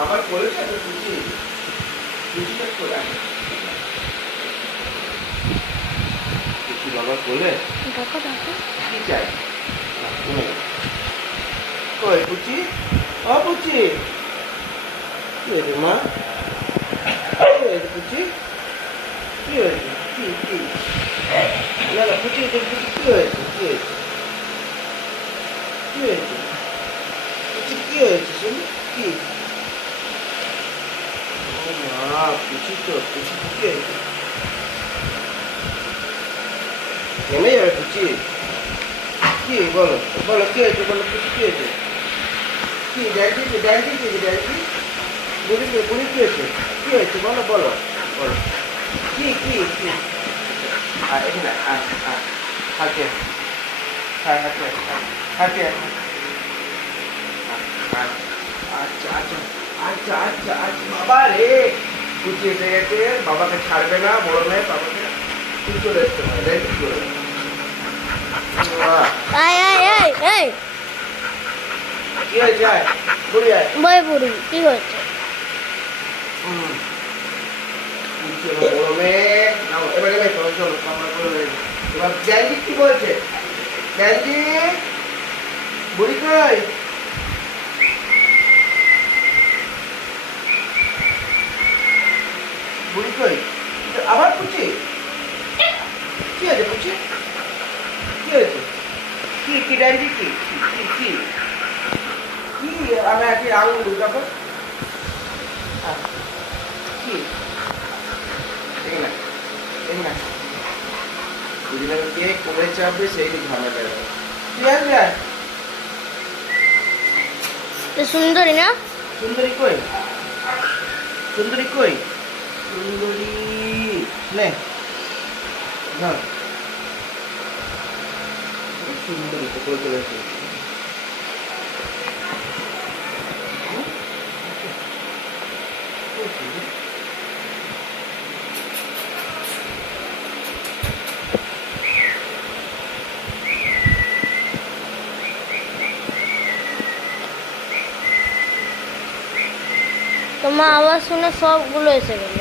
বাবার বলেছে তো বুঝি বুঝিটা করে আসে বুঝি বাবার বলে দেখো দেখো কি চাই তুমি ওই বুঝি ও বুঝি কি হয়েছে মা কি হয়েছে বুঝি কি হয়েছে কি না না বুঝি বুঝি কি হয়েছে কি হয়েছে কি হয়েছে বুঝি কি হয়েছে শুনি কি মা বুঝি তো বুঝি কি হয়েছে নেমে যাবে বুঝি কি বলো বলো কি হয়েছে বলো বুঝি কি হয়েছে কি ড্যাডি বুড়ি বুড়ি কি হয়েছে কি হয়েছে বলো বলো বলো কি এখানে হাতে হাতে হাতে আচ্ছা আচ্ছা আচ্ছা আচ্ছা আচ্ছা বাবা রে বুঝি এসে গেছে বাবাকে ছাড়বে না বড় মেয়ে বাবাকে তুই চলে এসছে মানে কি করে কি হয়েছে বুড়ি আয় বুড়ি কি হয়েছে? বড় মেয়ে নাও এবারে চলো চলো এবার জ্যান্ডি কি বলছে জ্যান্ডি বুড়ি কই বুড়ি কই আবার পুচি কি আছে পুচি কি হয়েছে কি ড্যান্ডি কি আমি আজকে আঙুল ঢুকাবো কি বুঝলাম কে কোমরে চাপবে সেই ঝামেলা তুই আসবে সুন্দরী না সুন্দরী কই সুন্দরী নে ধর সুন্দরী তো করে চলে এসেছে তোমার আওয়াজ শুনে সবগুলো এসে গেল।